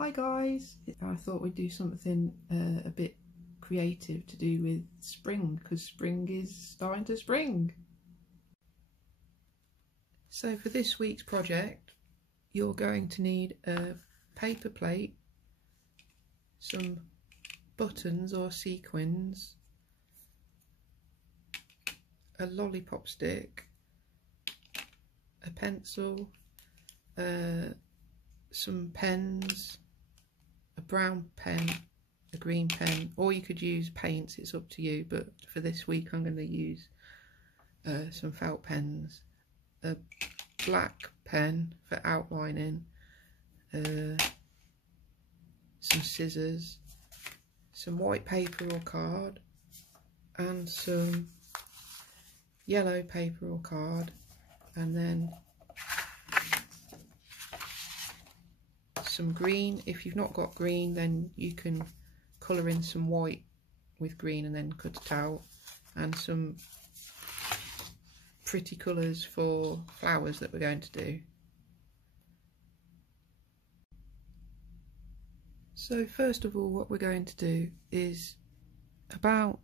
Hi guys, I thought we'd do something a bit creative to do with spring, because spring is starting to spring. So for this week's project you're going to need a paper plate, some buttons or sequins, a lollipop stick, a pencil, some pens, a brown pen, a green pen, or you could use paints, it's up to you, but for this week I'm going to use some felt pens, a black pen for outlining, some scissors, some white paper or card, and some yellow paper or card, and then some green. If you've not got green, then you can colour in some white with green and then cut it out, and some pretty colours for flowers that we're going to do. So first of all, what we're going to do is about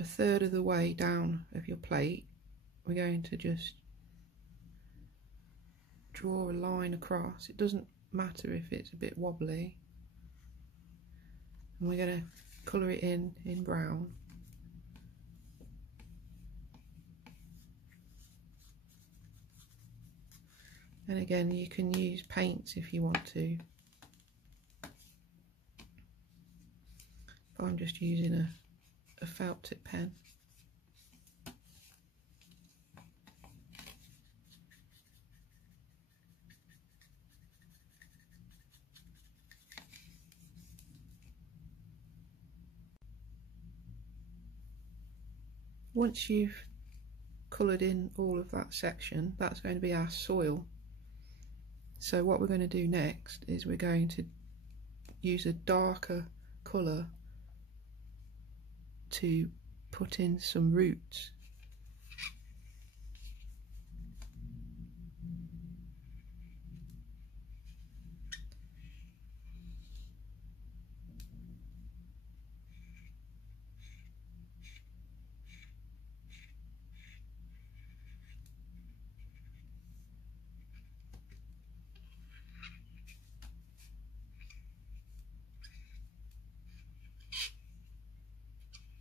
a third of the way down of your plate, we're going to just draw a line across. It doesn't matter if it's a bit wobbly, and we're going to colour it in brown. And again, you can use paints if you want to. But I'm just using a felt tip pen. Once you've coloured in all of that section, that's going to be our soil. So what we're going to do next is we're going to use a darker colour to put in some roots.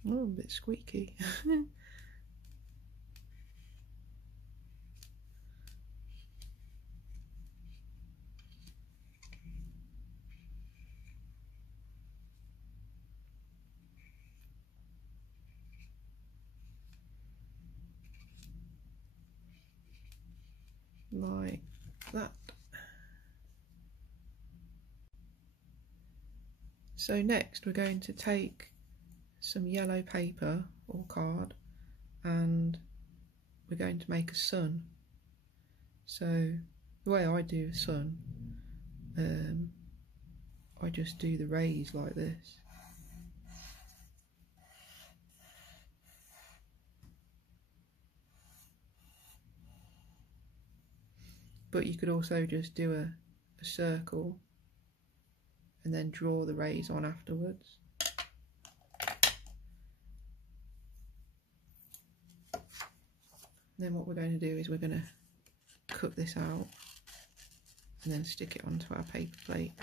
Oh, a bit squeaky. Like that. So next we're going to take some yellow paper or card and we're going to make a sun. So the way I do a sun, I just do the rays like this. But you could also just do a circle and then draw the rays on afterwards. Then what we're going to do is we're going to cut this out and then stick it onto our paper plate.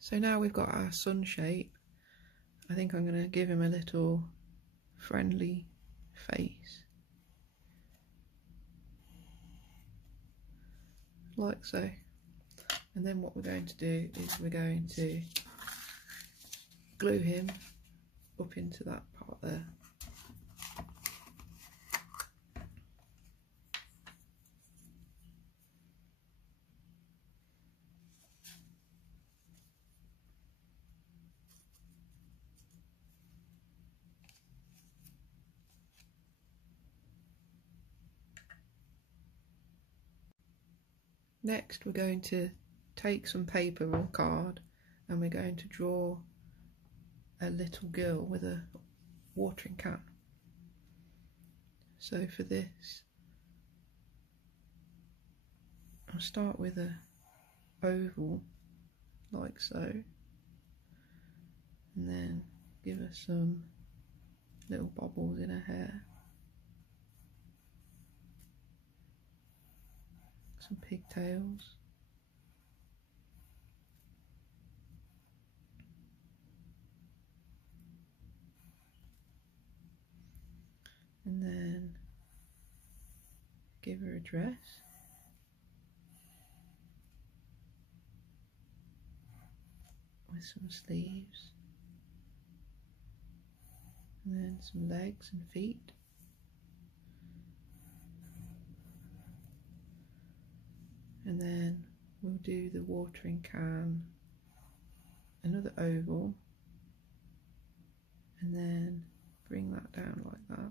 So now we've got our sun shape. I think I'm going to give him a little friendly face, like so. And then what we're going to do is we're going to glue him up into that part there. Next we're going to take some paper or card and we're going to draw a little girl with a watering can. So for this, I'll start with a oval like so, and then give her some little bobbles in her hair, some pigtails, and then give her a dress. With some sleeves, and then some legs and feet, and then we'll do the watering can, another oval, and then bring that down like that.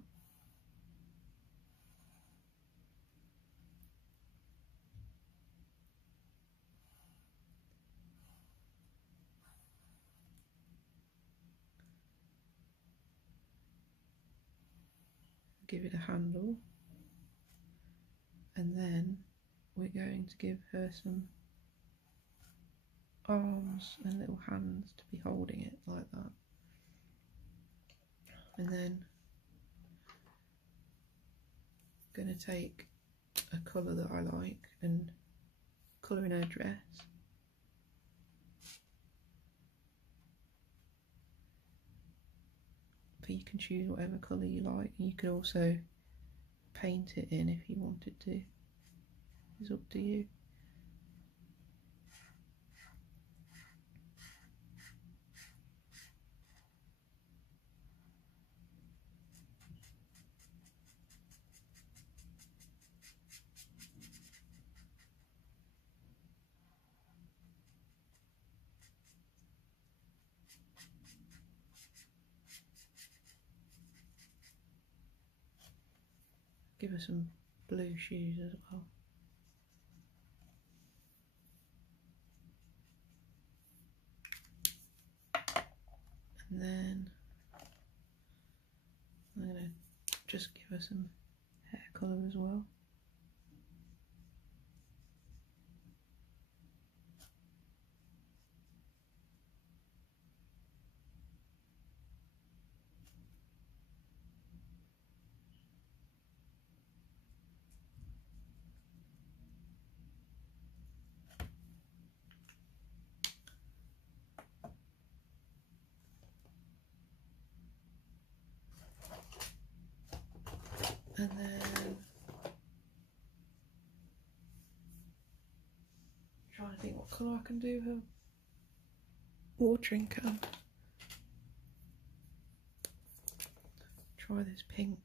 Give it a handle, and then we're going to give her some arms and little hands to be holding it like that. And then I'm going to take a colour that I like and colour in her dress. But you can choose whatever colour you like, and you could also paint it in if you wanted to. It's up to you. Give her some blue shoes as well. And then I'm going to just give her some hair colour as well. And then trying to think what colour I can do her watering can. Try this pink.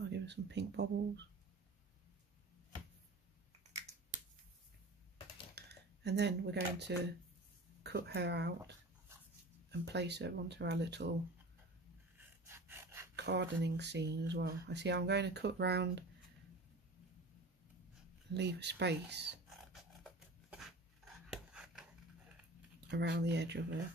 I'll give her some pink bubbles. And then we're going to cut her out and place her onto our little gardening scene as well. I see I'm going to cut round, leave a space around the edge of her.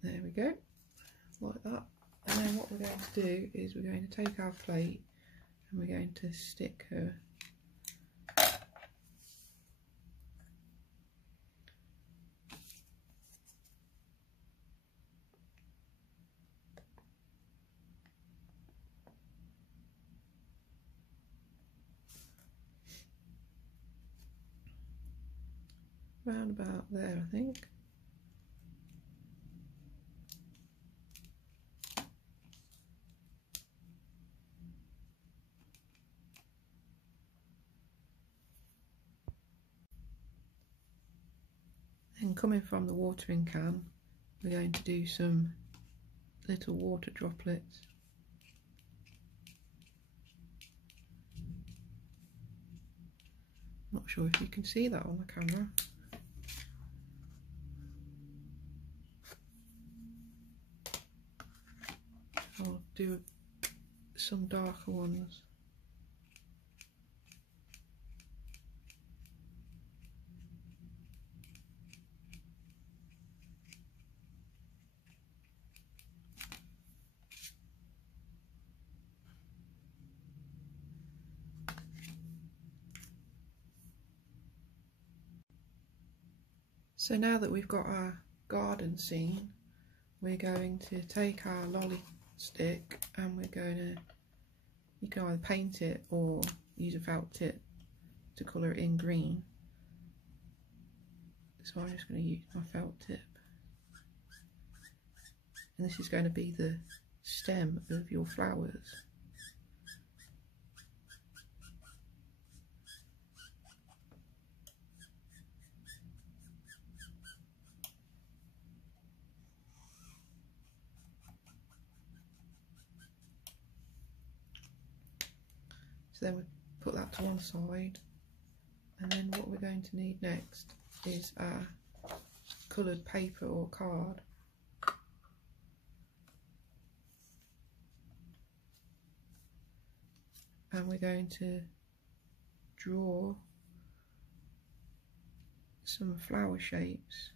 There we go. like that. And then what we're going to do is we're going to take our plate and we're going to stick her round about there, I think. Then coming from the watering can, we're going to do some little water droplets. Not sure if you can see that on the camera. I'll do some darker ones. So now that we've got our garden scene, we're going to take our lolly stick and we're going to, you can either paint it or use a felt tip to colour it in green. So I'm just going to use my felt tip. And this is going to be the stem of your flowers. So then we put that to one side, and then what we're going to need next is our coloured paper or card. And we're going to draw some flower shapes.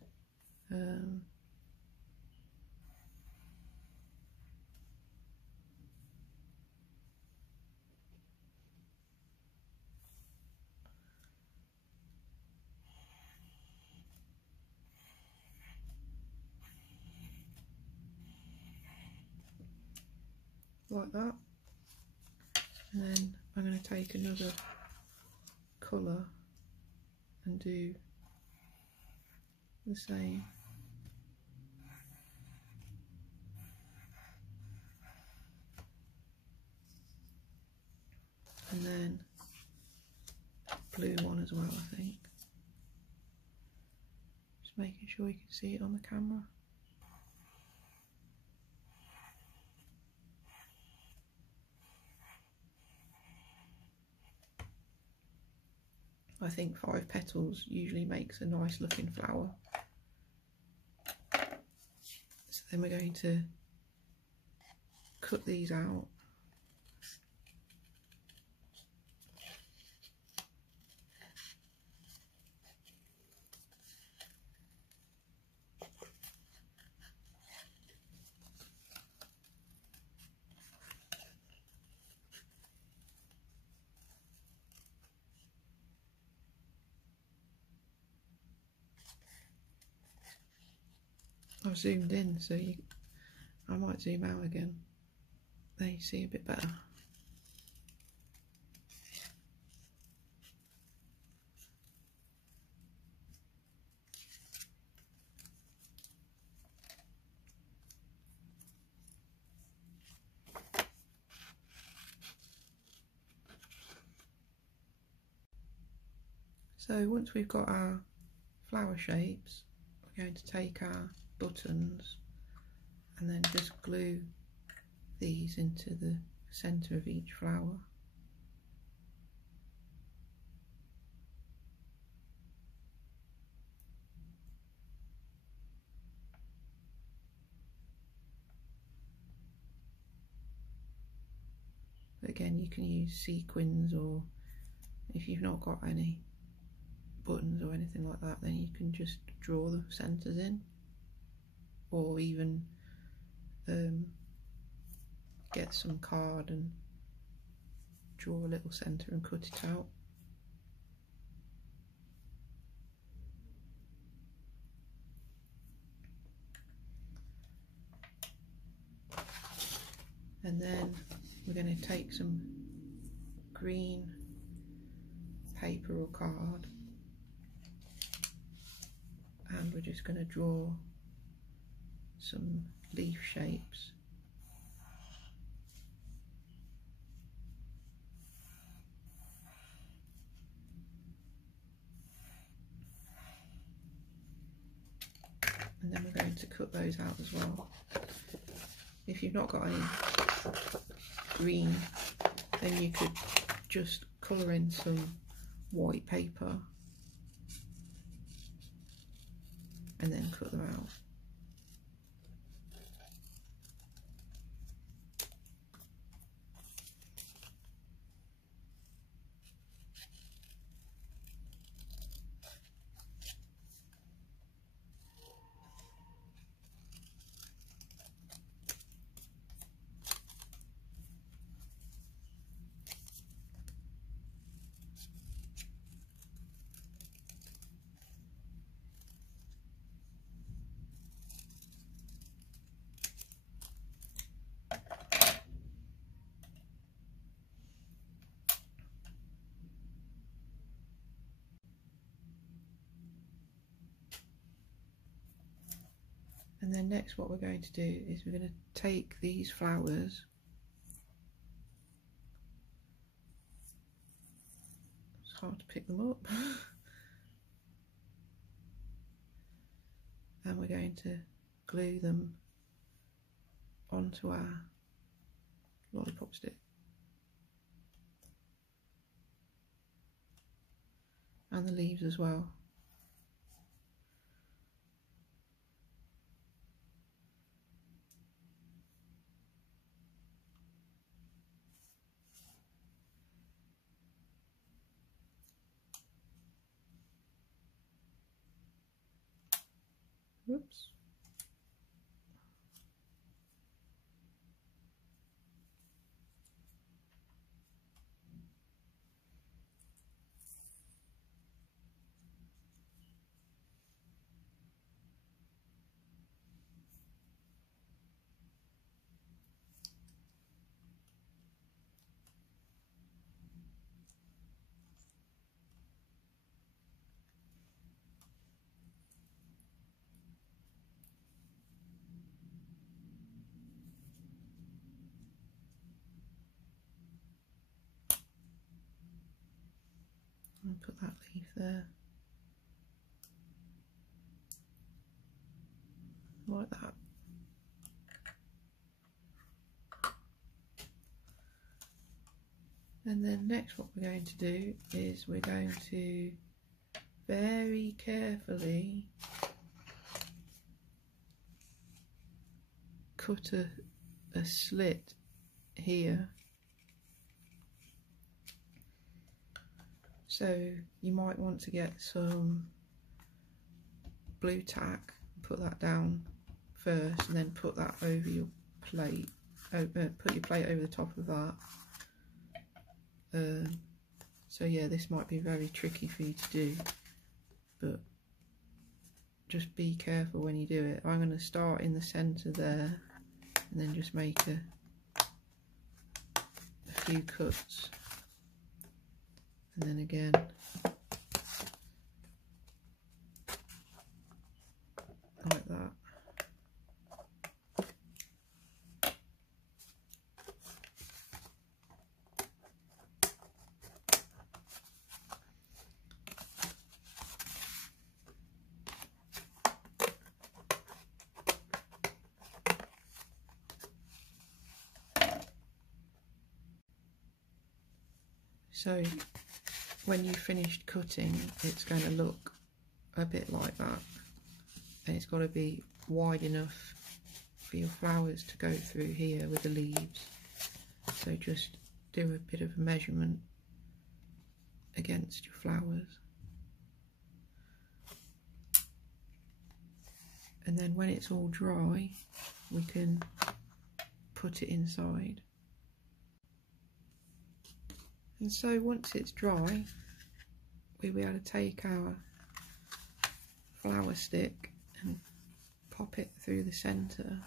Like that, and then I'm going to take another colour and do the same. And then blue one as well, I think. Just making sure you can see it on the camera. I think 5 petals usually makes a nice looking flower. So then we're going to cut these out. I've zoomed in, so I might zoom out again. There you see a bit better. So once we've got our flower shapes, we're going to take our buttons and then just glue these into the centre of each flower. But again, you can use sequins, or if you've not got any buttons or anything like that, then you can just draw the centres in, or even get some card and draw a little centre and cut it out. And then we're going to take some green paper or card and we're just going to draw some leaf shapes. And then we're going to cut those out as well. If you've not got any green, then you could just colour in some white paper and then cut them out. And then next what we're going to do is we're going to take these flowers, it's hard to pick them up, and we're going to glue them onto our lollipop stick. And the leaves as well. Whoops. And put that leaf there, like that. And then next what we're going to do is we're going to very carefully cut a slit here. So you might want to get some blue tack, put that down first and then put that over your plate, put your plate over the top of that. So yeah, this might be very tricky for you to do, but just be careful when you do it. I'm going to start in the centre there and then just make a few cuts. And then again, like that. So when you've finished cutting, it's going to look a bit like that, and it's got to be wide enough for your flowers to go through here with the leaves. So just do a bit of a measurement against your flowers, and then when it's all dry, we can put it inside. And so once it's dry, we'll be able to take our flower stick and pop it through the centre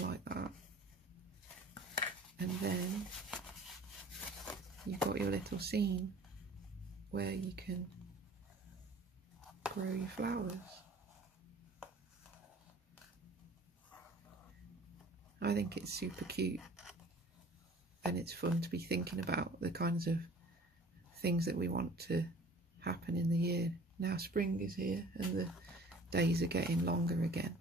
like that, and then you've got your little scene where you can grow your flowers. I think it's super cute, and it's fun to be thinking about the kinds of things that we want to happen in the year. Now spring is here and the days are getting longer again.